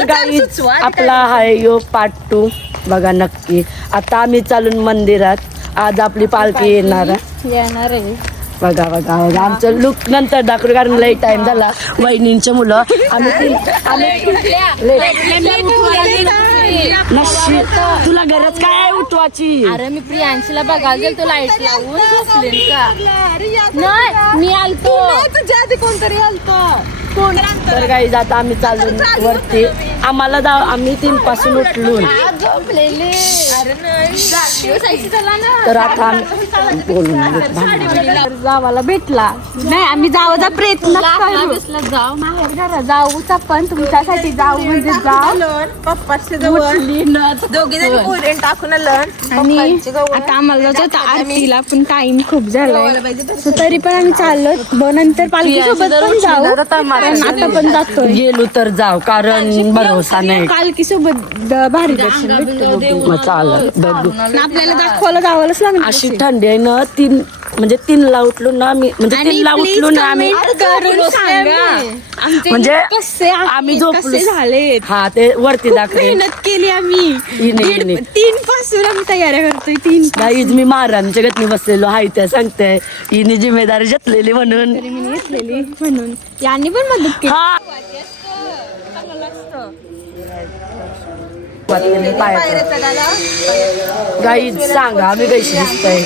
तर काही आपला हाय यो पार्ट टू बघा नक्की. आता आम्ही चालून मंदिरात. आज आपली पालखी येणार आहे. येणार आहे. बघा बघा बघा. आमचं लुक नंतर दाखवू कारण लई टाइम झाला. वहिनींचे मुलं. आम्ही नशी तुला गरज काय आहे उठवाची अरे मी प्रियांशीला बघायला गेलो लाइट लावून. का? नाही मी आलतो. तुझ्या आधी कोणतरी आलतो. तर काही आता आम्ही चालून वरती. आम्हाला जाऊ आम्ही तीन पासून उठलून तर आता बोलून. जावाला भेटला. नाही आम्ही जावाचा प्रयत्न जाऊ बाहेर घरा. जाऊच आपण तुमच्यासाठी जाऊ म्हणजे जाऊ नथ. दोघे टाकून आलं आणि आता आम्हाला होतं आरतीला पण टाइम खूप So तरी पण आम्ही चाललो नंतर पालखी सोबत पण जाऊ. आता पण जातोय. गेलो तर जाऊ कारण भरोसा नाही. पालखी सोबत भारी दर्शन भेटतं मग आपल्याला दाखवायला जावंच लागणार अशी थंडी आहे ना तीन म्हणजे तीनला उठलो ना आम्ही म्हणजे तीनला उठलो ना आम्ही. म्हणजे कसे आम्ही झोपलो. झालेत. हा ते वरती दाखवे मेहनत केली आम्ही. दीड-. तीन पासून आम्ही तयाऱ्या करतोय तीन गाईज मी महाराजांच्या गतनी बसलेलो. हाय त्या सांगते हिने जिम्मेदारी घेतलेली म्हणून. मी घेतलेली म्हणून. यांनी पण मदत केली. हा. गाईज सांगा आम्ही कशी दिसतंय?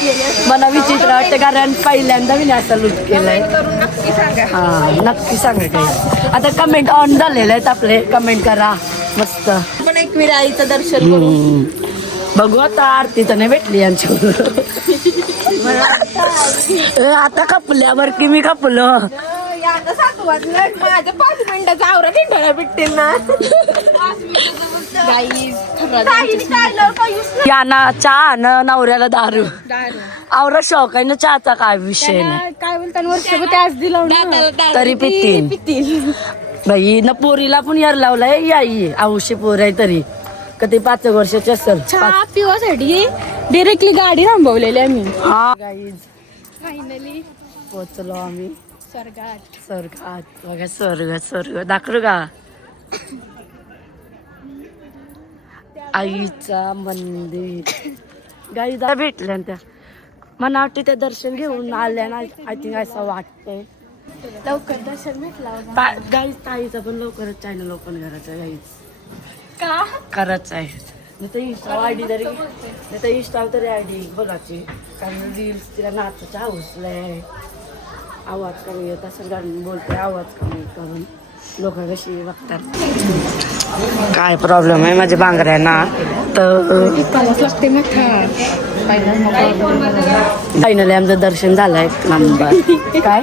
मला विचित्र वाटतं कारण पहिल्यांदा मी असं लूट केलंय. हा नक्की सांगा काही. आता कमेंट ऑन झालेले आहेत आपले. कमेंट करा. मस्त. पण एक वेळ आईचं दर्शन. बघू आता आरती तर नाही भेटली यांची. ए, आता कपल्यावर की मी कपलो माझ्या पाच मिनिटाचा आवरा भेटायला भेटते ना. याना चहा न नवऱ्याला दारू. आवरा शौक आहे ना चहाचा काय विषय नाही. काय बोलतात वर्षभर त्याच दिलं ना तरी पितीन पितील. बाई न पोरीला पण यार लावलाय याई औशी पोर आहे तरी. कधी पाच वर्षाची असेल चहा पिवासाठी डिरेक्टली गाडी थांबवलेली आम्ही हा. गाईज फायनली पोचलो आम्ही. स्वर्गात. स्वर्गात. बघा स्वर्ग स्वर्ग. दाखव का? आईचा मंदिर. गाई दा भेटल्या त्या. मला वाटते त्या दर्शन घेऊन आल्या ना आय थिंक असं वाटतंय. लवकर दर्शन भेटला ता- गाईच ताईचा पण लवकरच चॅनल ओपन करायचं गाईच. का? करायचं आहे. नाही तर इंस्टा आय डी तरी नाही तर इंस्टा तरी आय डी बोलायची कारण रील्स तिला नाचायचं हौसलंय. आवाज कमी येत असं कारण बोलते आवाज कमी करून. लोक कशी बघतात. काय प्रॉब्लेम आहे? माझ्या बांगड्यांना. तर फायनली आमचं दर्शन झालं एक नंबर काय?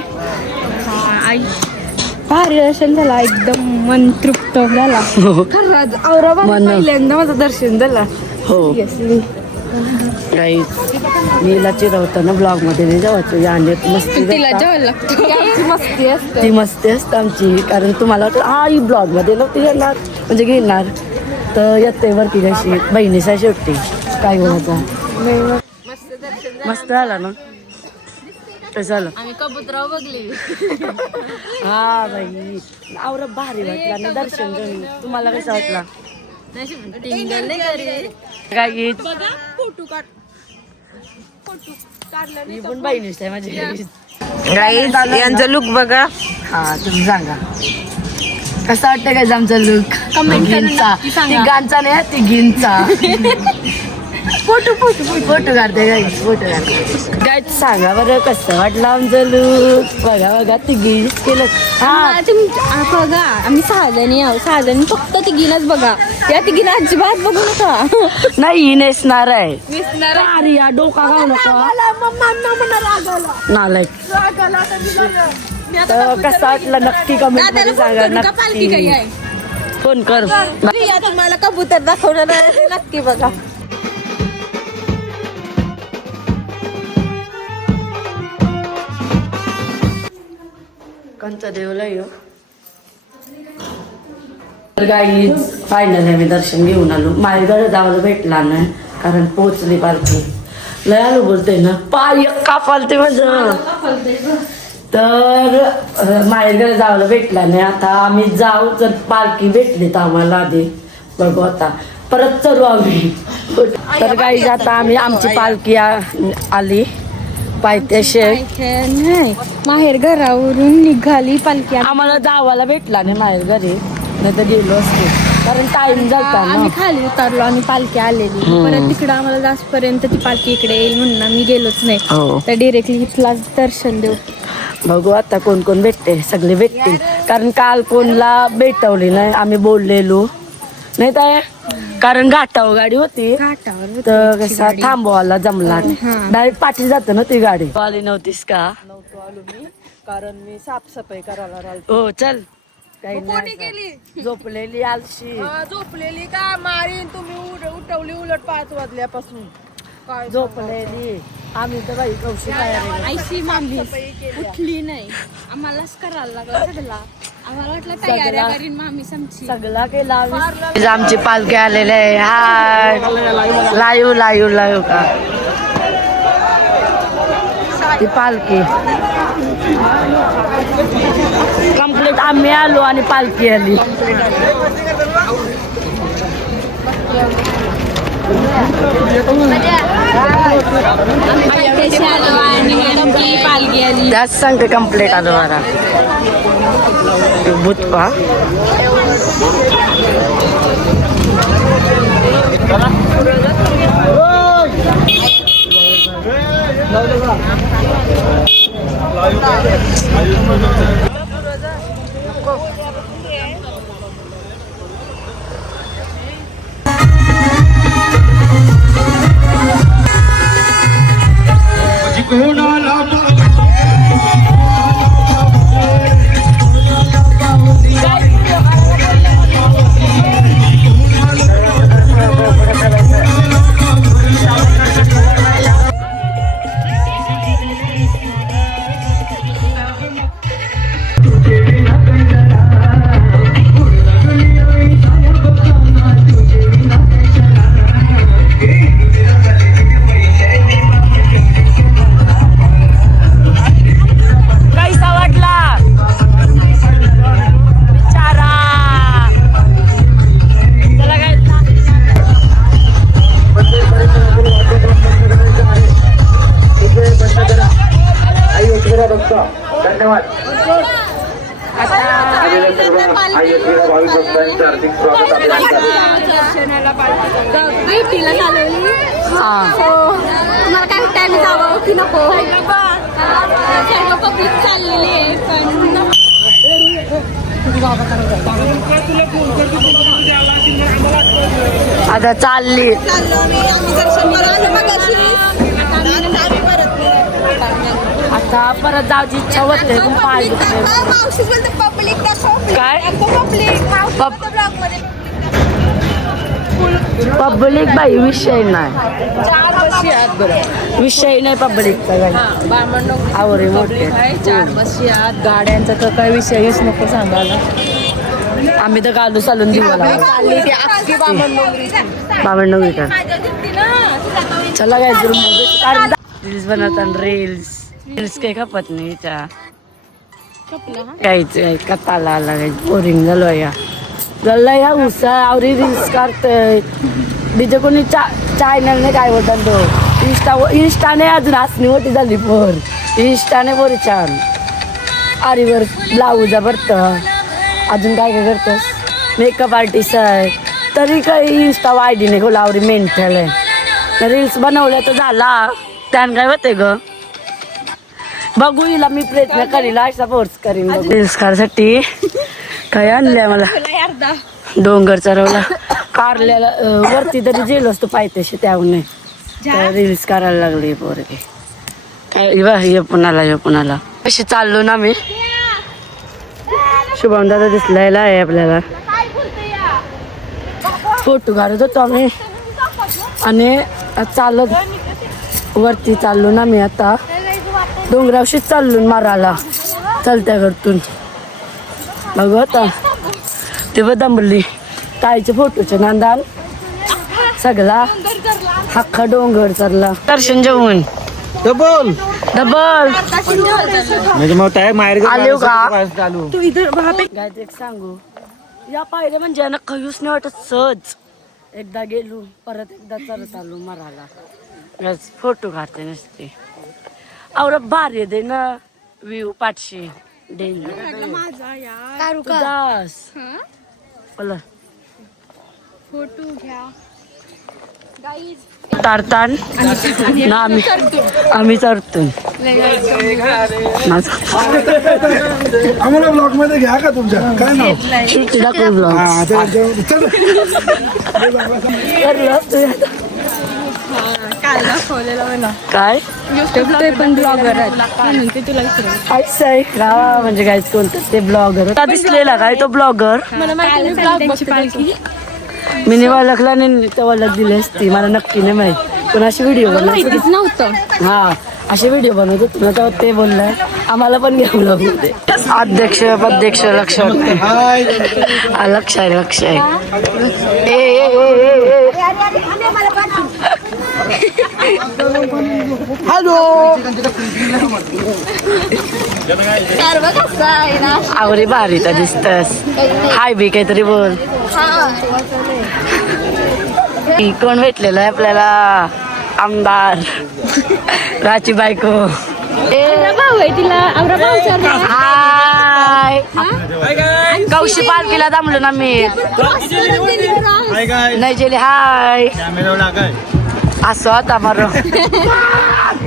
आई भारी दर्शन झाला. एकदम मन तृप्त झाला. खरंच औरंगाबाद पहिल्यांदा माझं दर्शन झालं. हो. काही नीला चिरवताना ब्लॉगमध्ये नाही जेवायचं. या अंड्यात मस्ती तिला करता. जेवायला लागतं. यायची मस्ती असते. ती मस्ती असते आमची कारण तुम्हाला हा ही ब्लॉगमध्ये नव्हती येणार. म्हणजे घेणार. तर येते वरती कशी बहिणीचा शेवटी. काय बोलायचं मस्त झाला ना? कसं आम्ही कबुतराव बघली. हा बाई. आवर भारी वाटला. ना दर्शन तुम्हाला कसं वाटला? काय गीत ही पण बहिणीच आहे माझी गाईज यांचा लुक बघा. हा तुम्ही सांगा. कसं वाटतं काय आमचा लुक तिघींचा तिघांचा नाही तिघींचा. फोटो फोटो फोटो काढते गाई फोटो काढते. काय सांगा बरं कसं वाटलं आमचं लुक बघा बघा तिघीच केलं. हा. तुम- बघा आम्ही सहा जणी आहोत. सहा जणी फक्त तिघीनच बघा. या तिघीला अजिबात बघू नका. नाही नेसणार आहे. अरे या डोका घालू नका. नालायक. तर कसं वाटलं नक्की कमेंटमध्ये सांगा नक्की. फोन कर. तुम्हाला कबूतर दाखवणार नक्की बघा. कोणता देवला येऊ गाई फायनल आम्ही दर्शन घेऊन आलो. मायगड जावला भेटला नाही कारण पोचली पालखी लय आलो बोलते ना. पाय कापालते माझं. तर अं, जावला भेटला नाही आता आम्ही जाऊ तर पालखी भेटली तर आम्हाला आधी. बघू आता. परत चलू आम्ही. तर काही आता आम्ही आमची पालखी आली. पायथ्याशी नाही. माहेर घरावरून निघाली पालखी. आम्हाला जावाला भेटला नाही माहेर घरी. नाही तर गेलो असतो. कारण टाइम जाता ना. आम्ही खाली उतरलो आणि पालखी आलेली. परत तिकडं आम्हाला जासपर्यंत ती पालखी इकडे येईल म्हणून आम्ही गेलोच हो. नाही तर डिरेक्टली इथलाच दर्शन देऊ. बघू आता कोण कोण भेटते. सगळे भेटतील. कारण काल कोणला भेटवली नाही. आम्ही बोललेलो. नाही तर कारण घाटावर गाडी होती. घाटावर होती तर आमची कसा गाडी. थांबवायला जमला. हा. डायरेक्ट पाठी जात ना ती गाडी. आली नव्हतीस का? नव्हतो आलो मी कारण मी साफसफाई करायला हो चल. काही नाही झोपलेली आलशी. हा, झोपलेली का? मारीन तुम्ही उड- उठवली उलट पाच वाजल्यापासून. काय झोपलेली. आम्ही तर बाई कौशी तयारी आयसी मारली उठली नाही. आम्हालाच करायला लागला सगळा. सगळा केला. आमची पालखी आलेली आहे. हाय. लाईव्ह लाईव्ह लाईव्ह का? ती पालखी. कंप्लीट आम्ही आलो आणि पालखी आली. पायथ्याशी आलो आणि आमची पालखी आली त्याच सांगते कंप्लीट आलो मला चालवली हा तुम्हाला काय टाइम जावं की नको सर्व पब्लिक चाललेली आहे पण आता चालली चाललो आम्ही आम्ही दर्शन करून आलो मगाशी. आता आम्ही परत निघालो. आता परत जायची इच्छा होते पण पाय दुखले. मावशी बोलते पब्लिक दाखव काय? पब्लिक पब- ब्लॉगमध्ये पब्लिक बाई विषय नाही. विषय नाही पब्लिकचा बामण आवरे मोठे. चार बशी आहेत गाड्यांचा तर काही विषयच नको सांगायला. आम्ही तर गालू चालून बामण का? चला काय रील्स बनवतात रील्स रील्स काही खपत नाही त्या. काहीच आहे कथाला आला काही बोरिंग झालो या. गल्ला या उसा आवरी रील्स काढतय. बीजे कोणी चा चायनल नाही काय होतात तो? इंस्टा इंस्टाने अजून हसणी मोठी झाली पोर. इंस्टाने पोरी छान. आरीवर ब्लाऊजा भरतं. अजून काय काय करतोस? मेकअप आर्टिस्ट आहे. तरी काही इंस्टा आयडी नाही खोला आवरी मेंटल आहे रील्स बनवल्या तर झाला. त्यानं काय होते ग? बघू हिला मी प्रयत्न करील असा फोर्स करीन रील्स काढायसाठी. काय आणलंय मला? डोंगर चढवला कारल्याला वरती तरी जेल असतो पायथ्याशी त्याहून रील्स करायला लागले पोरगे. काय बघ, हे पुण्याला पुण्याला कशी चाललो ना मी. शुभम दादा दिसलायला आहे आपल्याला. फोटो काढत होतो आम्ही. आणि चालत वरती चाललो ना मी आता. डोंगरावशीच चाललो मारायला. चलत्या घरतून. बघू आता. ते बघ दंबली ताईचे फोटोचे नांदान सगळा हक्का डोंगर चढला दर्शन जेवण. बोल डबल म्हणजे मग त्या माहेर आलो का? चालू. तू इधर एक सांगू. या पायऱ्या म्हणजे ना खयूस नाही वाटत सहज. एकदा गेलो परत एकदा चरत आलो मराला. फोटो काढते नसते. और भारी दे ना. व्ह्यू पाठशे डेंजर दास बोला. फोटो घ्या. तारतान. ना आम्ही आम्ही चरतो आम्हाला ब्लॉगमध्ये घ्या का तुमच्या? काय नाव? ब्लॉग काय? ते पण ब्लॉगर आहेत. तुला का म्हणजे काय कोणतं? ते ब्लॉगर का दिसलेला काय तो ब्लॉगर मला माहिती मी नाही ओळखला नाही तर ओळख दिली असती. मला नक्की नाही माहीत. पण अशी व्हिडिओ बनवतो. माहितीच नव्हतं. हा असे व्हिडिओ बनवतो. तुला तेव्हा ते बोललाय आम्हाला पण ब्लॉगमध्ये अध्यक्ष अध्यक्ष लक्ष. लक्ष आहे लक्ष आहे. ए, ए, ए, ए, ए. आवरी भारी तर दिसतस. हाय बी काहीतरी बोल. ही कोण भेटलेलं आहे आपल्याला? आमदार. राची बायको. हाय. कौशी पार्कीला थांबलो ना मी. नाही गेले हाय. असं होता मारो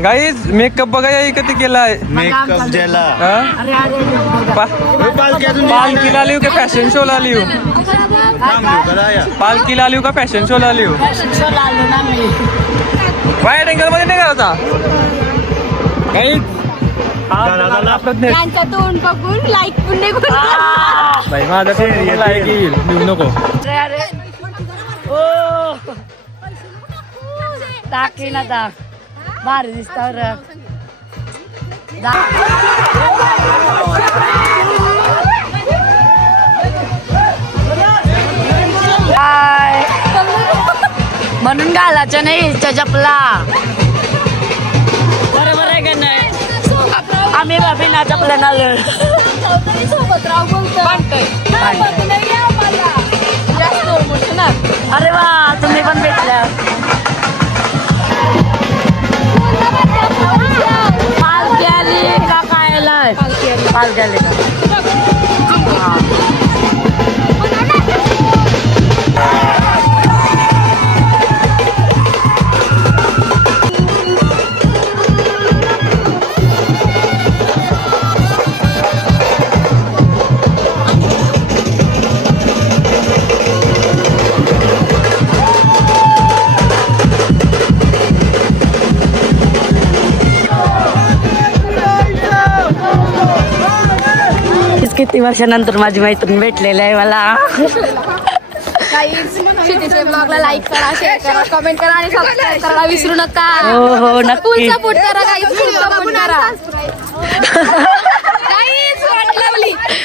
गाईज मेकअप बघा या कधी केलाय मेकअप ज्याला. हा? पा- पालखीला लिहू का फॅशन शोला लिहू? पालखीला लिहू का फॅशन शोला लिहू? आलो ना मी. वाईट अँगलमध्ये नाही करायचा गाईज तोंड बघून लाईक पण नाही माझा लिहू नको. टाकी ना टाक भारी दिसता रे हाय म्हणून घालायचं नाही चपला बरोबर आहे का नाही आम्ही बाबी ना चपला नाल पालखी वर्षानंतर माझी मैत्रीण भेटलेली आहे मला. क्षितिजच्या ब्लॉगला लाईक करा शेअर करा कमेंट करा आणि सबस्क्राईब करायला विसरू नका. हो हो नक्की. सपोर्ट करा करा.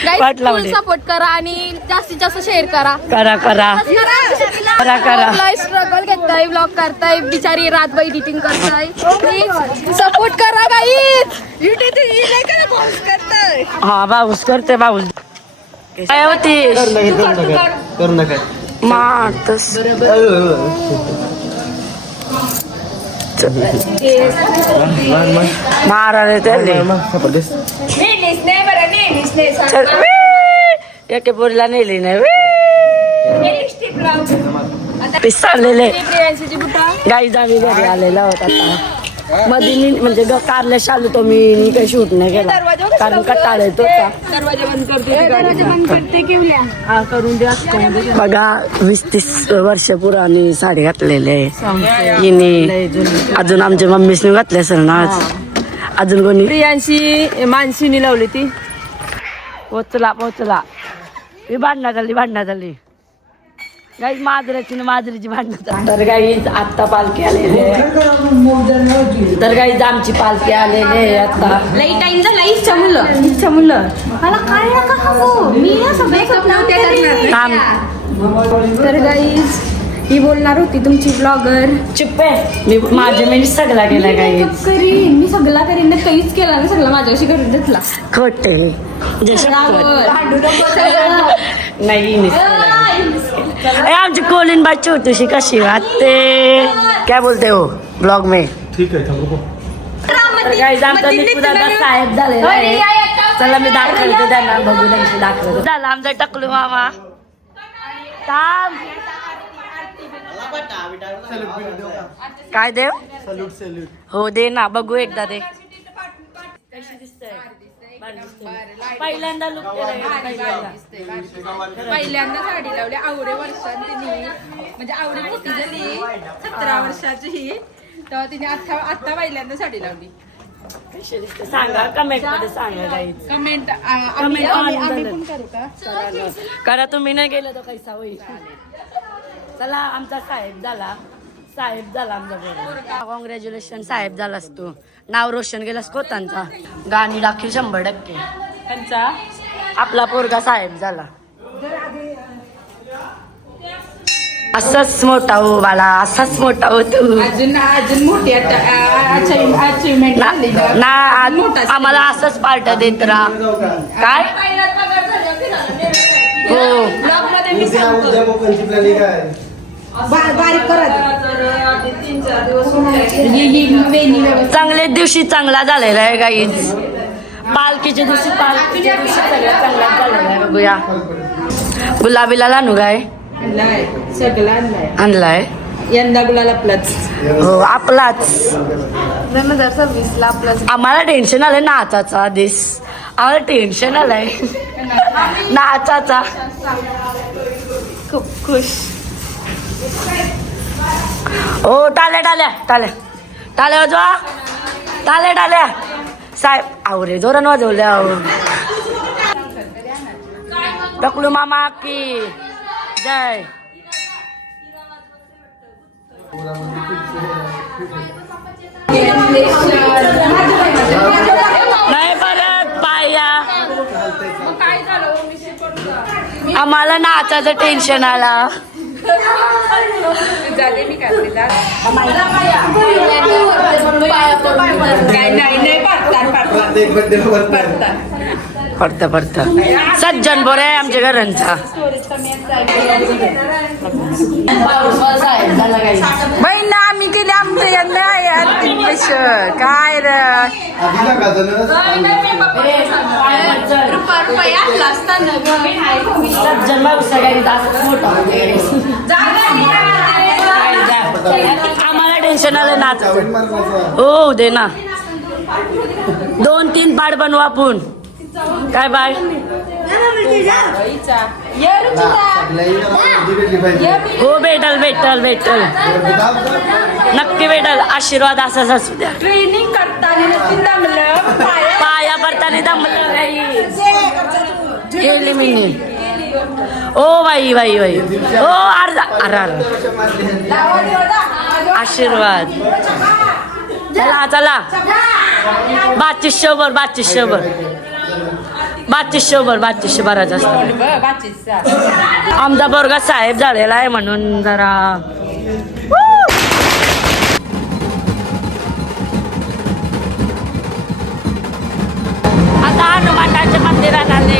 लावली. फुल सपोर्ट करा आणि जास्तीत जास्त शेअर करा. करा करा. करा, करा. स्ट्रगल घेताय ब्लॉग करताय बिचारी रातभर एडिटिंग करताय. प्लीज सपोर्ट करा गाईज हा बाऊस करते बाऊस काय होती करू नका मारतस मारायला त्याले चल! एके पोरीला नेली नाही! पिसाळलेले. गाईज आम्ही घरी आलेला होता मध्ये मी म्हणजे कारला शालू तो मी काही शूट नाही केला. कारण कटाळ येतो बघा वीस तीस वर्ष पुराणी साडी घातलेली आहे. हिने अजून आमच्या मम्मीसने घातली असेल ना आज. अजून कोणी प्रियांशी मानसीने लावली ती. पोचला पोचला ही भांडणात आली भांडणात आली गाईज माजराची ना माजरीची भांडणात तर गाईज आत्ता पालखी आलेली आहे. तर गाईज आमची पालखी आलेली आहे आता लई टाइम झाला इच्छा मुलं. इच्छा मुलं. मला काय नका सांगू मी ना सगळे थांब. तर गाईज ही बोलणार होती तुमची ब्लॉगर चिप्पे मी माझे मी सगळा गेला काही करीन. मी सगळा करीन. ना काहीच केला ना सगळा माझ्याशी करून घेतला. खोटे नाही miss केलं. ए, आमची कोलिन बाई छोटीशी कशी वाटते काय बोलते हो? ब्लॉग में. ठीक आहे थांब रुको. तर guys, आमचा निकू दादा साहेब झालेला आहे. चला मी दाखवते त्यांना. बघू त्यांची दाखवते. झालं आमचा टकलू मामा. थांब. काय देव? हो दे ना बघू एकदा दे. कशी पहिल्यांदा लुक पहिल्यांदा. साडी लावली आवडे वर्षात तिने म्हणजे आवडे मोठी झाली. सतरा वर्षाची ही. तर तिने आता आता पहिल्यांदा साडी लावली. कशी दिसते? सांगा कमेंटमध्ये सांगा कमेंट आम्ही. पण करू का? करा तुम्ही नाही गेलं तर कैसा होईल. चला आमचा साहेब झाला. साहेब झाला आमचा बरोबर कॉंग्रॅच्युलेशन साहेब झालास तू. नाव रोशन केलास कोतांचा गाणी दाखील शंभर टक्के. त्यांचा? आपला पोरगा साहेब झाला. असाच मोठा हो बाला असाच मोठा हो तू. अजून अजून मोठी अचिव्हमेंट ना आम्हाला असंच पार्ट देत राहा. काय? हो. ब्लॉगमध्ये मी सांगतो बा- बारीक करत ये- ये वेणी व्यवस्थित. चांगल्या दिवशी चांगला झालेला आहे गाईज. पालखीच्या दिवशी पालखीच्या दिवशी सगळ्यात चांगला झालेला आहे. बघूया. गुलाबीला लानू गाय आणलाय सगळं आणलाय. आणलाय? यंदा गुलाल आपलाच. हो आपलाच. दोन हजार सव्वीस ला आपलं आम्हाला टेन्शन आलंय नाचाचा दिस आम्हाला टेन्शन आलंय. नाचाचा. खूप खुश. ओ टाल्या टाल्या टाल्या. टाल्या वाजवा. टाल्या टाल्या. साहेब आवरे जोरान वाजवल्या डकलू टकलू मामा की जय. नाही परत पाया. आम्हाला नाचाचं टेन्शन आला. झाले मी करते काय नाही नाही पाडतात पाडतात पडतं पडतं. सज्जन बोरे आहे आमच्या घरांचा. बहीण आम्ही केली आमच्या यंदा अंतिम पैश काय रे? आम्हाला टेन्शन आलं नाचाचं हो दे ना. दोन तीन पाड बनवा आपण. काय बाय? हो भेटल भेटल भेटल. नक्की भेटल. आशीर्वाद असाच असू द्या. ट्रेनिंग करताना पाया पाया पडताना दमलं नाही केली मी. ओ बाई बाई बाई. ओ अर्धा अरे आशीर्वाद. चला चला. बातीसशे वर बातीसशे वर बातीसशे वर बातीसशे बराच असतात आमचा पोरगा साहेब झालेला आहे म्हणून जरा. आता हनुमानाच्या मंदिरात आले.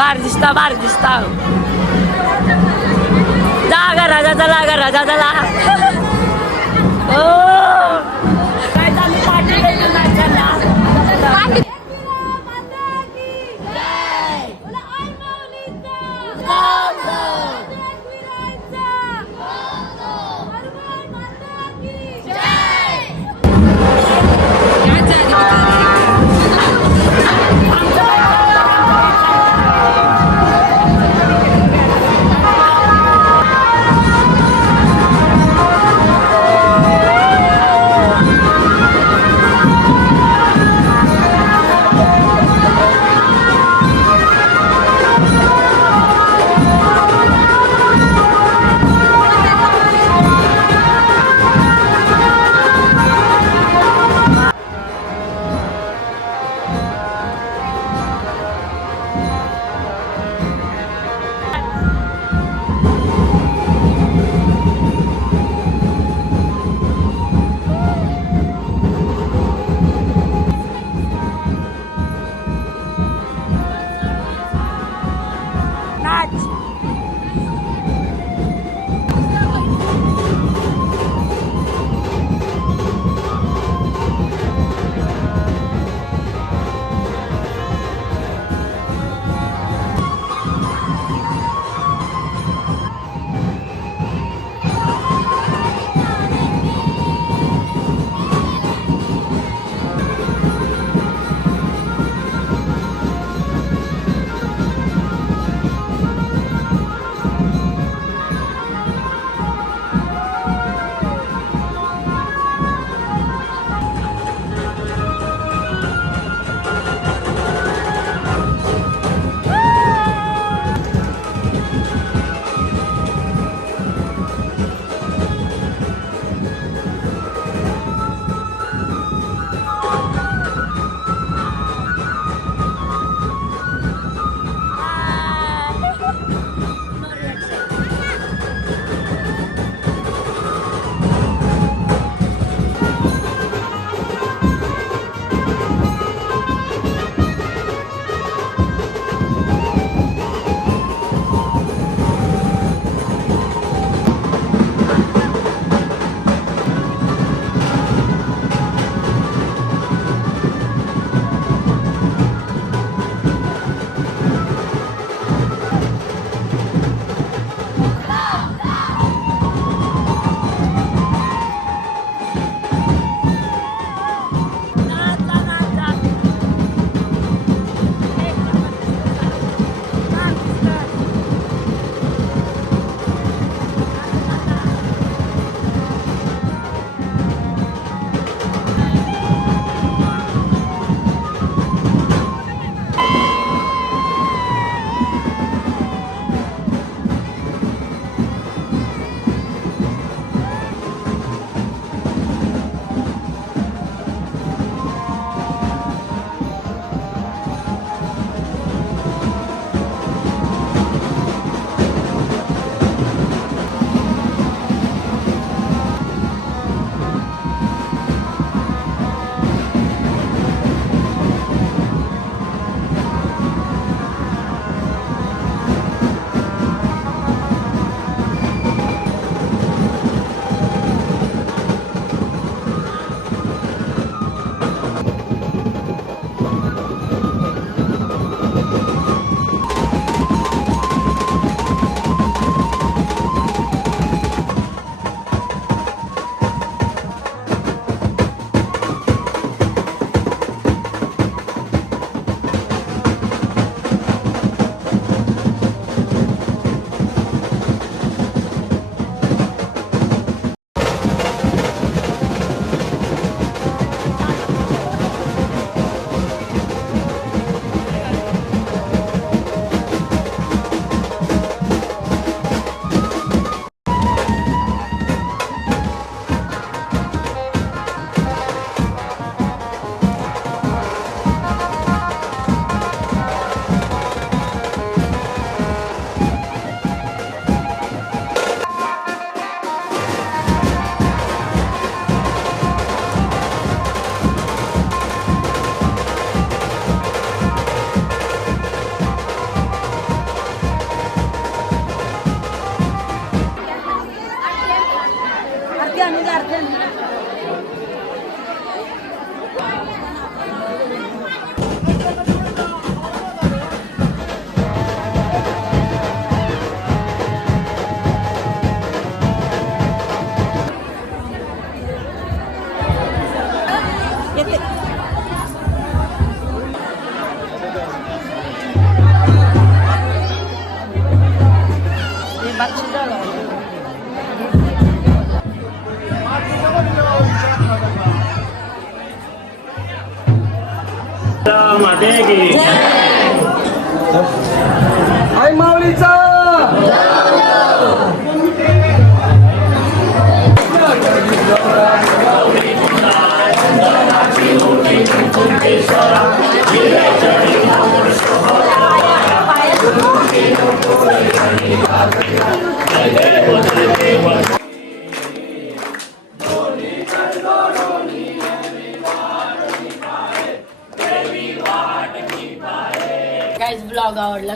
बारदिसता बारदिसता जागा राजा चला गा राजा चला.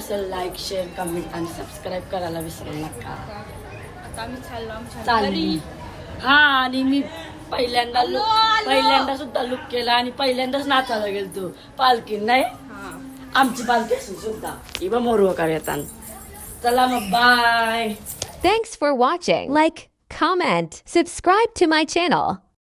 ब्लॉग आवडला असेल लाईक शेअर कमेंट आणि सबस्क्राईब करायला विसरू नका आता आम्ही चाललो आमच्या चालली हा आणि मी पहिल्यांदा look- पहिल्यांदा सुद्धा लुक केला आणि पहिल्यांदाच नाचायला गेलतो पालखी नाही आमची पालखी असून सुद्धा इबा मोरवकार येतात चला मग bye Thanks for watching. Like, comment, subscribe to my channel.